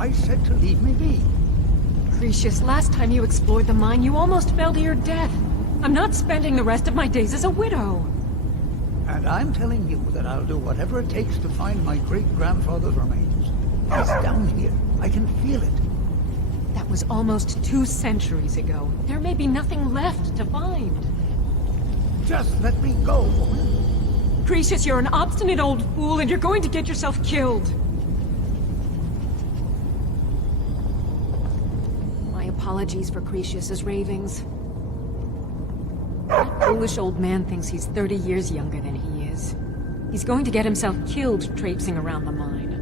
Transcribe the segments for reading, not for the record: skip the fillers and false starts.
I said to leave me be. Precious, last time you explored the mine, you almost fell to your death. I'm not spending the rest of my days as a widow. And I'm telling you that I'll do whatever it takes to find my great-grandfather's remains. He's down here. I can feel it. That was almost 2 centuries ago. There may be nothing left to find. Just let me go, woman. Precious, you're an obstinate old fool, and you're going to get yourself killed. My apologies for Cretious's ravings. That foolish old man thinks he's 30 years younger than he is. He's going to get himself killed traipsing around the mine.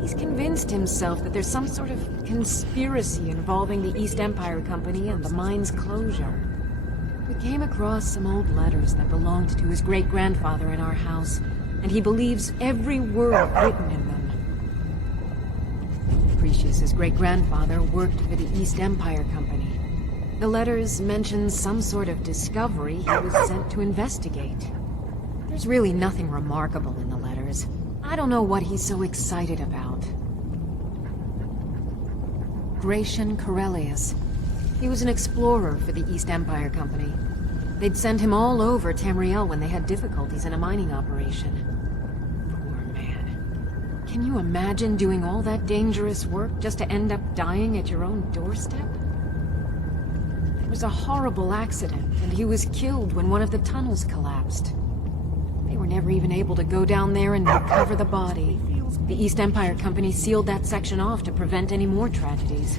He's convinced himself that there's some sort of conspiracy involving the East Empire Company and the mine's closure. We came across some old letters that belonged to his great-grandfather in our house, and he believes every word written in them. Precious's great-grandfather worked for the East Empire Company. The letters mention some sort of discovery he was sent to investigate. There's really nothing remarkable in the letters. I don't know what he's so excited about. Gratian Corellius. He was an explorer for the East Empire Company. They'd send him all over Tamriel when they had difficulties in a mining operation. Poor man. Can you imagine doing all that dangerous work just to end up dying at your own doorstep? It was a horrible accident, and he was killed when one of the tunnels collapsed. They were never even able to go down there and recover the body. The East Empire Company sealed that section off to prevent any more tragedies.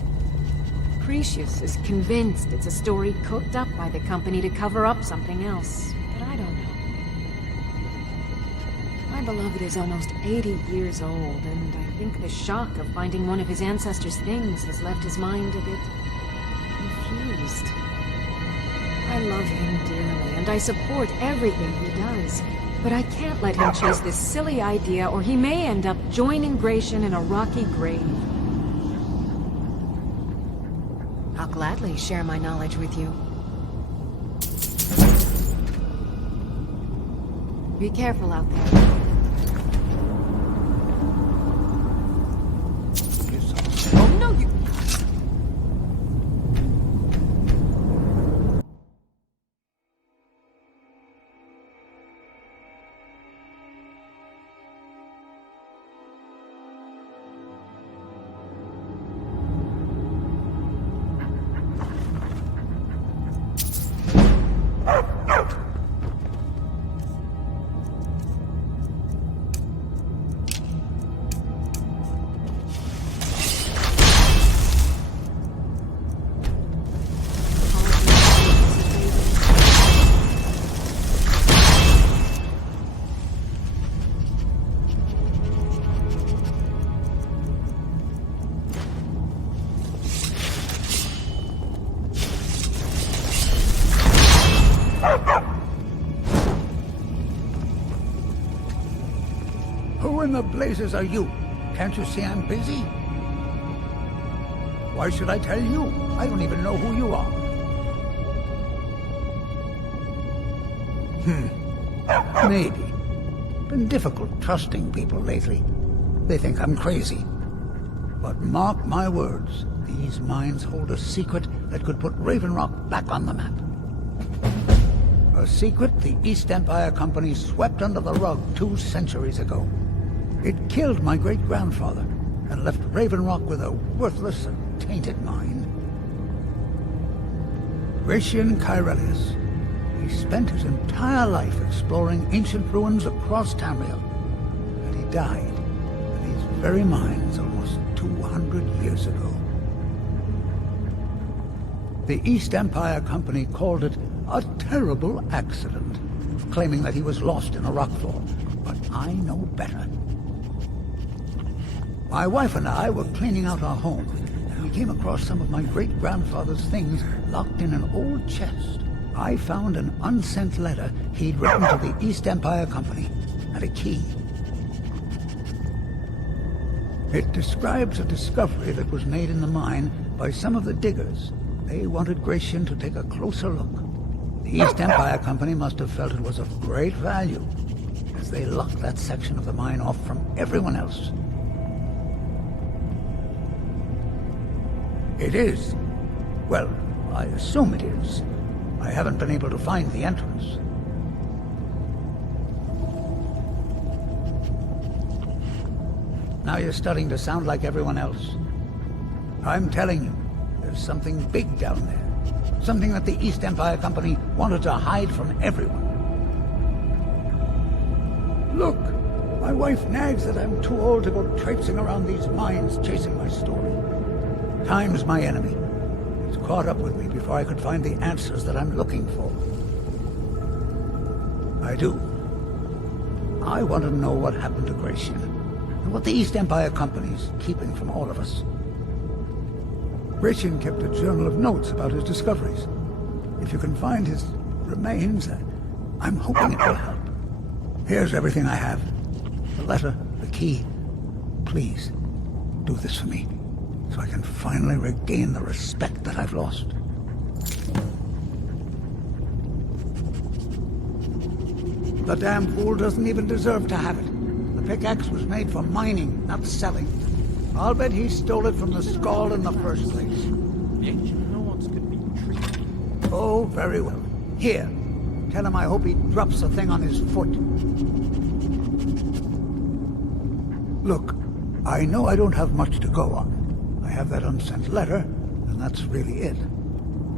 Precious is convinced it's a story cooked up by the company to cover up something else, but I don't know. My beloved is almost 80 years old, and I think the shock of finding one of his ancestors' things has left his mind a bit confused. I love him dearly, and I support everything he does. But I can't let him chase this silly idea, or he may end up joining Gratian in a rocky grave. I'll gladly share my knowledge with you. Be careful out there. Oh no, you... Who in the blazes are you? Can't you see I'm busy? Why should I tell you? I don't even know who you are. Maybe. Been difficult trusting people lately. They think I'm crazy. But mark my words, these mines hold a secret that could put Raven Rock back on the map. A secret the East Empire Company swept under the rug 2 centuries ago. It killed my great-grandfather and left Raven Rock with a worthless and tainted mine. Gratian Corellius. He spent his entire life exploring ancient ruins across Tamriel, and he died in these very mines almost 200 years ago. The East Empire Company called it a terrible accident, claiming that he was lost in a rockfall, but I know better. My wife and I were cleaning out our home, and we came across some of my great-grandfather's things locked in an old chest. I found an unsent letter he'd written to the East Empire Company, and a key. It describes a discovery that was made in the mine by some of the diggers. They wanted Gratian to take a closer look. The East Empire Company must have felt it was of great value, as they locked that section of the mine off from everyone else. It is. Well, I assume it is. I haven't been able to find the entrance. Now you're starting to sound like everyone else. I'm telling you, there's something big down there. Something that the East Empire Company wanted to hide from everyone. Look, my wife nags that I'm too old to go traipsing around these mines chasing my story. Time's my enemy. It's caught up with me before I could find the answers that I'm looking for. I do. I want to know what happened to Gratian, and what the East Empire Company's keeping from all of us. Gratian kept a journal of notes about his discoveries. If you can find his remains, I'm hoping it will help. Here's everything I have. The letter, the key. Please, do this for me, so I can finally regain the respect that I've lost. The damn fool doesn't even deserve to have it. The pickaxe was made for mining, not selling. I'll bet he stole it from the Skald in the first place. No one's could be treated. Oh, very well. Here, tell him I hope he drops the thing on his foot. Look, I know I don't have much to go on. I have that unsent letter, and that's really it.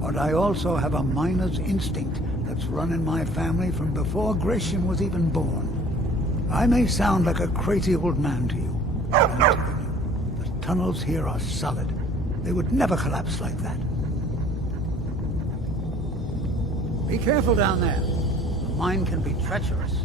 But I also have a miner's instinct that's run in my family from before Gratian was even born. I may sound like a crazy old man to you, but I'm telling you, the tunnels here are solid. They would never collapse like that. Be careful down there. The mine can be treacherous.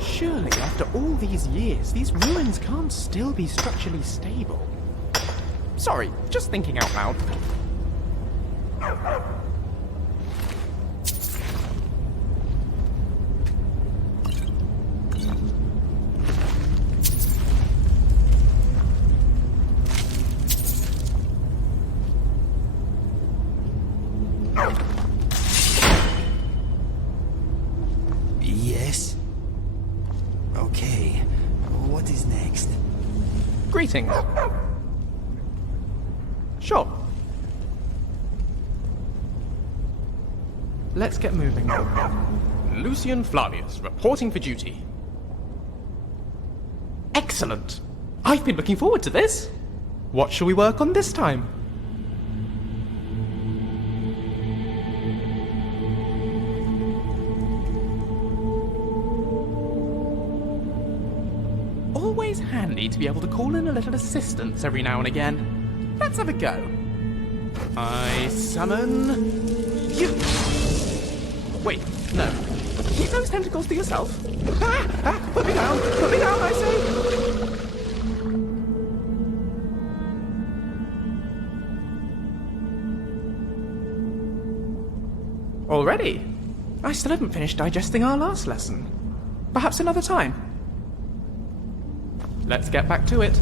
Surely, after all these years, these ruins can't still be structurally stable. Sorry, just thinking out loud. Yes? Okay. What is next? Greetings. Sure. Let's get moving. Lucian Flavius, reporting for duty. Excellent! I've been looking forward to this. What shall we work on this time? Always handy to be able to call in a little assistance every now and again. Let's have a go. I summon you. Wait, no. Keep those tentacles to yourself. Put me down, I say. Already? I still haven't finished digesting our last lesson. Perhaps another time. Let's get back to it.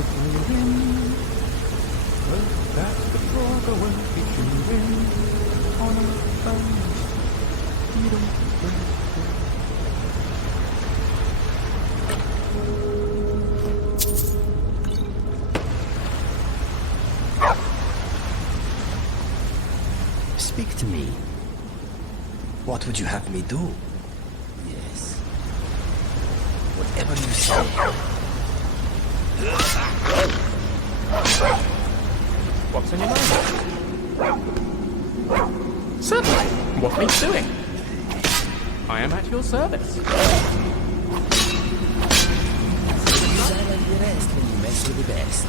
if we win. Well, that's the talk I won't be chewing on our phones. We don't break. Speak to me. What would you have me do? Yes. Whatever you say. What's in your mind? Certainly. What needs doing? I am at your service. You sound like the rest when you mess with the best.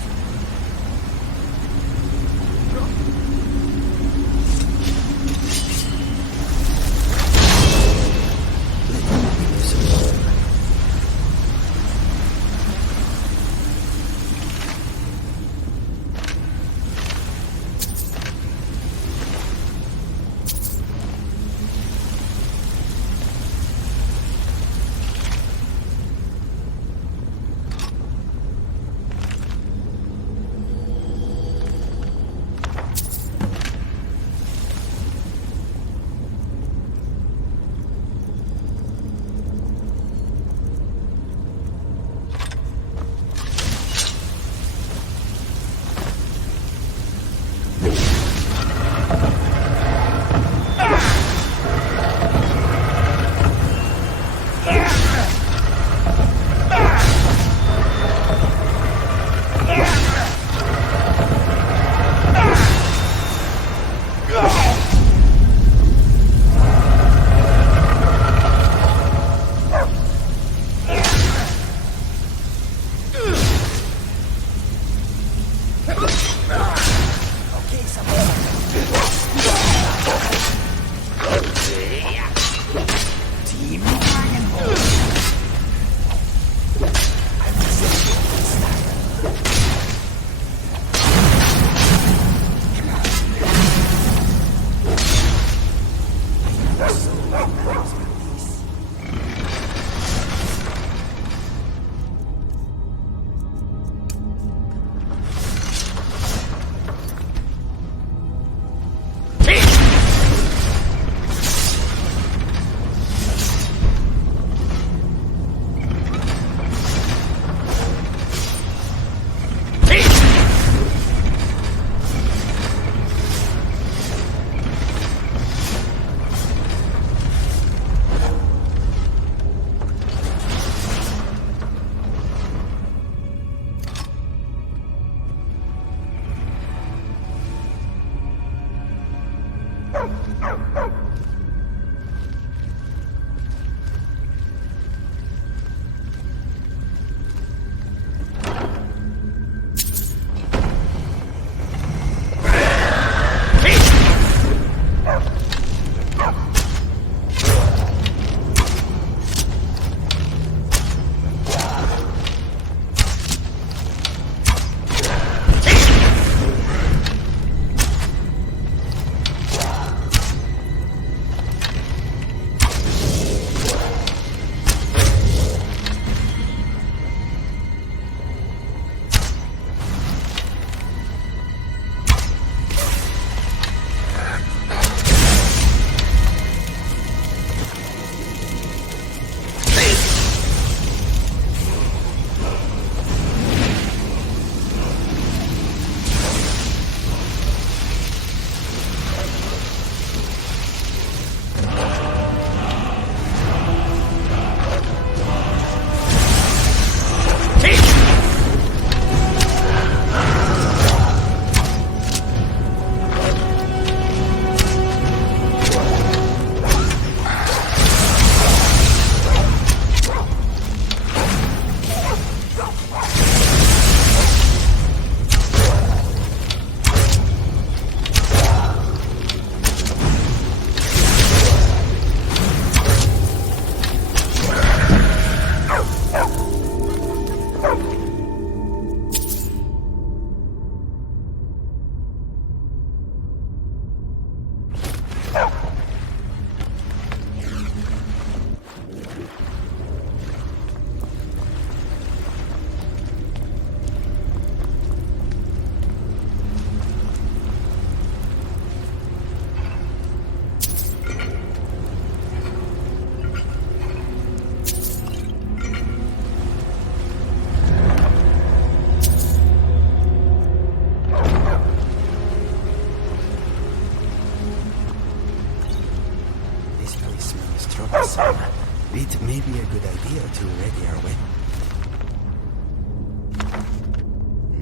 too ready, are we?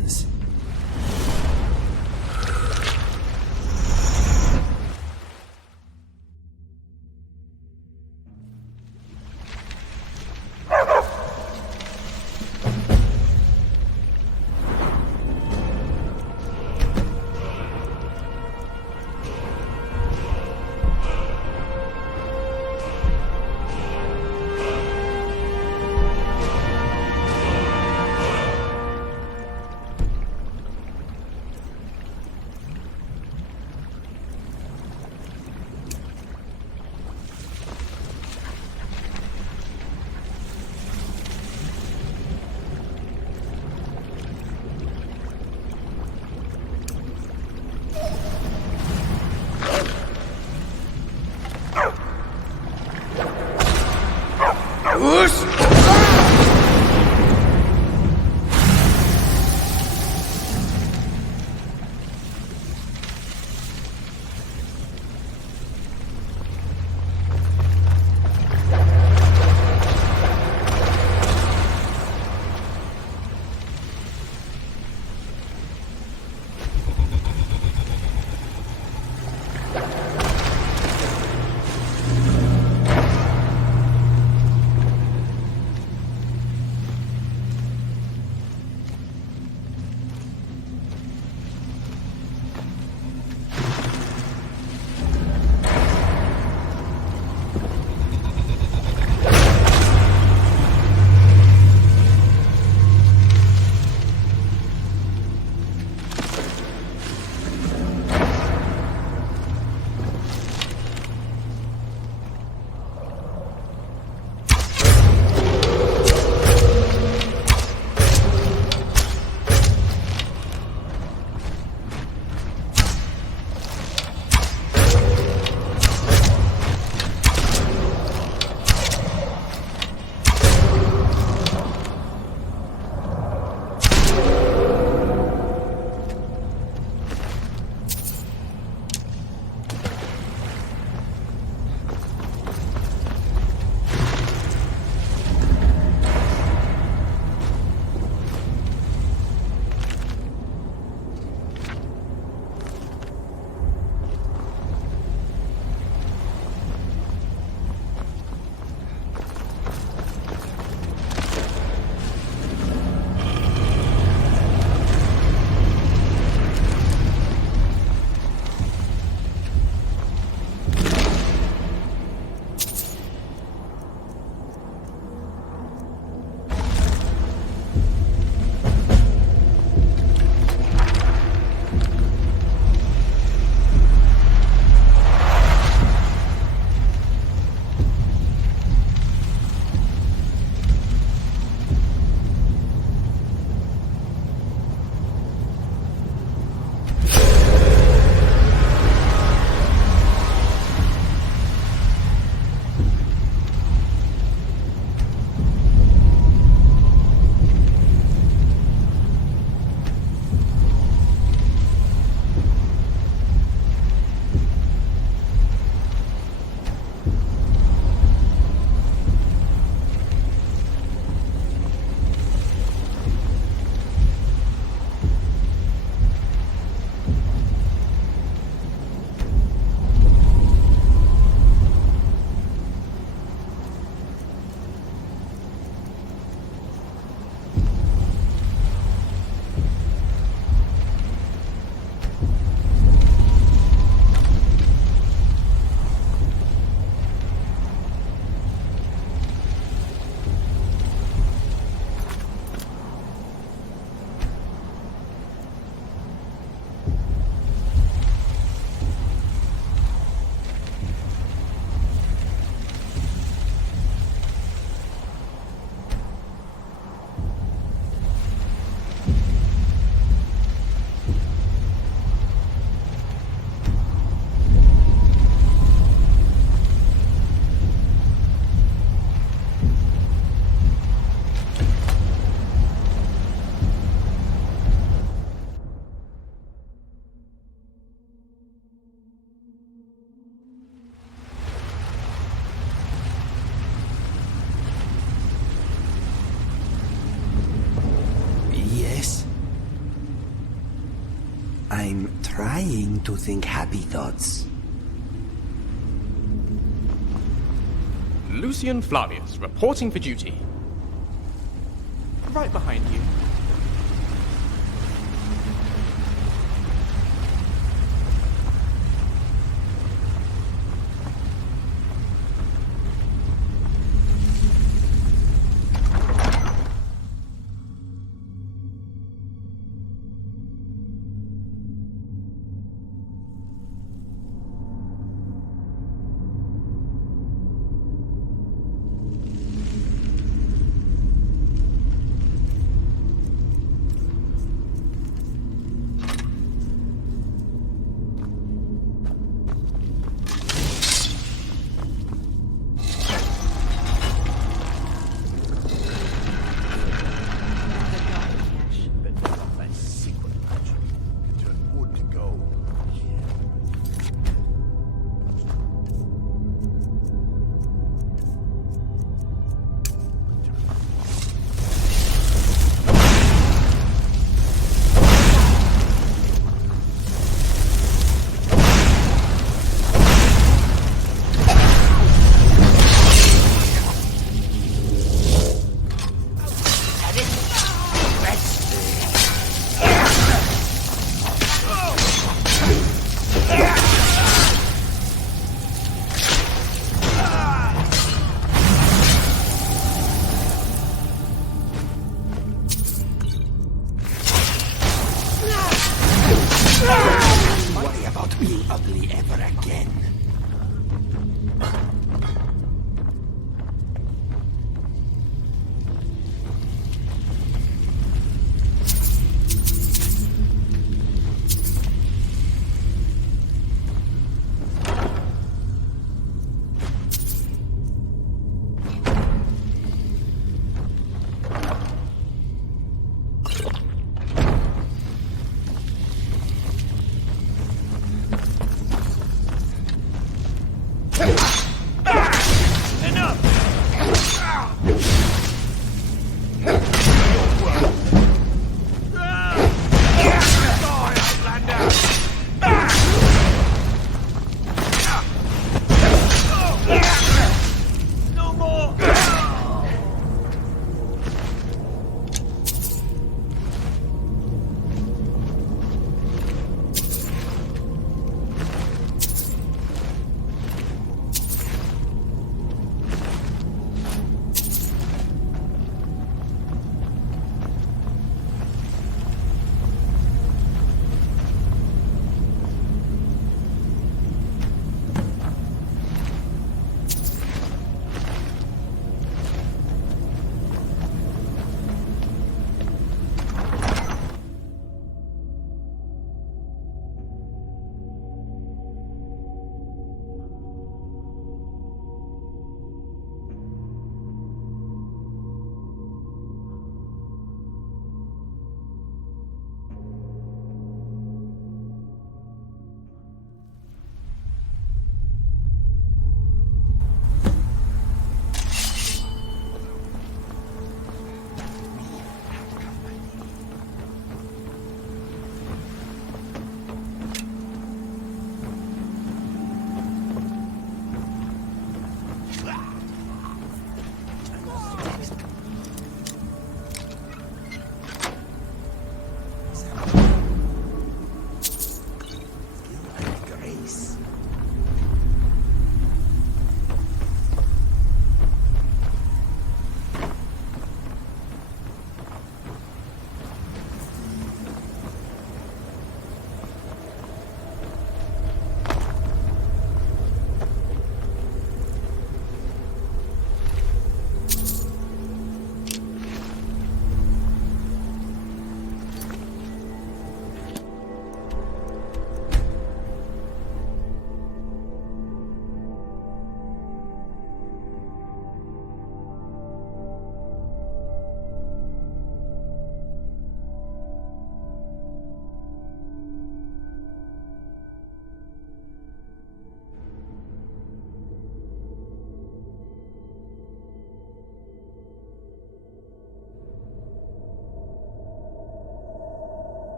Yes. trying to think happy thoughts. Lucian Flavius, reporting for duty. Right behind you. Worry about being ugly ever again.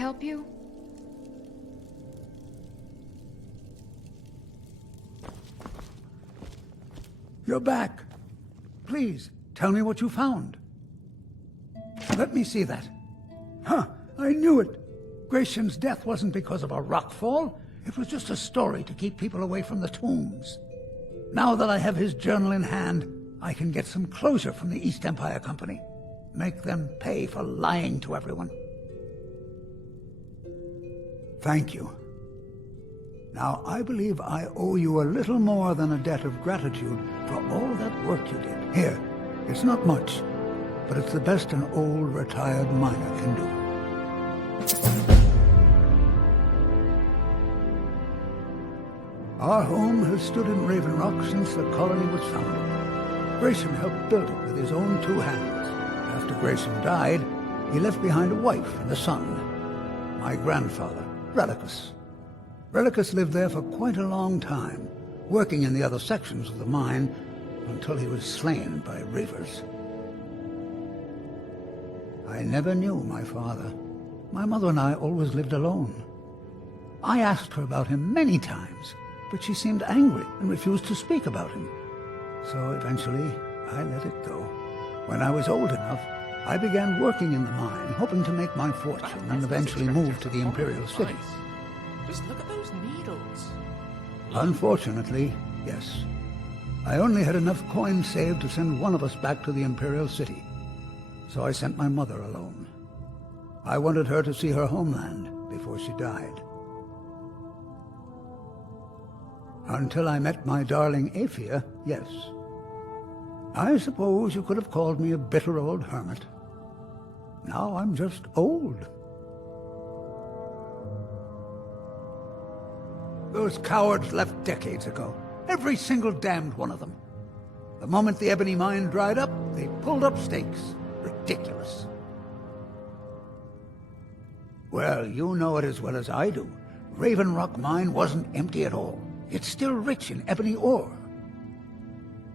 help you? You're back. Please, tell me what you found. Let me see that. Huh, I knew it. Gratian's death wasn't because of a rockfall. It was just a story to keep people away from the tombs. Now that I have his journal in hand, I can get some closure from the East Empire Company. Make them pay for lying to everyone. Thank you. Now, I believe I owe you a little more than a debt of gratitude for all that work you did. Here, it's not much, but it's the best an old retired miner can do. Our home has stood in Raven Rock since the colony was founded. Grayson helped build it with his own 2 hands. After Grayson died, he left behind a wife and a son. My grandfather, Relicus. Relicus lived there for quite a long time, working in the other sections of the mine until he was slain by Reavers. I never knew my father. My mother and I always lived alone. I asked her about him many times, but she seemed angry and refused to speak about him. So eventually, I let it go. When I was old enough, I began working in the mine, hoping to make my fortune and eventually move to the Imperial City. Just look at those needles. Unfortunately, yes. I only had enough coin saved to send one of us back to the Imperial City. So I sent my mother alone. I wanted her to see her homeland before she died. Until I met my darling Aphia, yes. I suppose you could have called me a bitter old hermit. Now I'm just old. Those cowards left decades ago. Every single damned one of them. The moment the ebony mine dried up, they pulled up stakes. Ridiculous. Well, you know it as well as I do. Raven Rock Mine wasn't empty at all. It's still rich in ebony ore.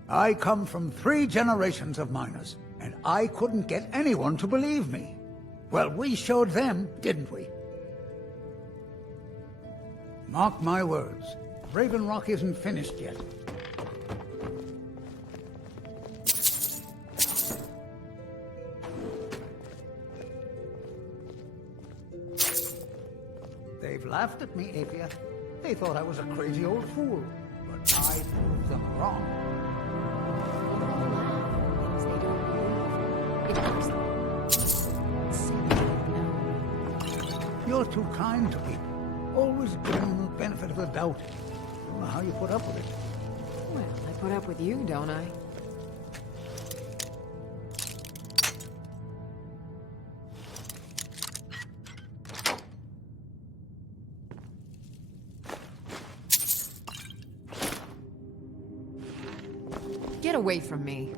I come from 3 generations of miners, and I couldn't get anyone to believe me. Well, we showed them, didn't we? Mark my words, Raven Rock isn't finished yet. They've laughed at me, Aphia. They thought I was a crazy old fool, but I proved them wrong. You're too kind to people. Always giving them the benefit of the doubt. I don't know how you put up with it. Well, I put up with you, don't I? Get away from me.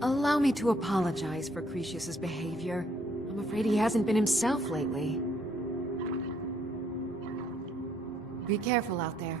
Allow me to apologize for Cretius's behavior. I'm afraid he hasn't been himself lately. Be careful out there.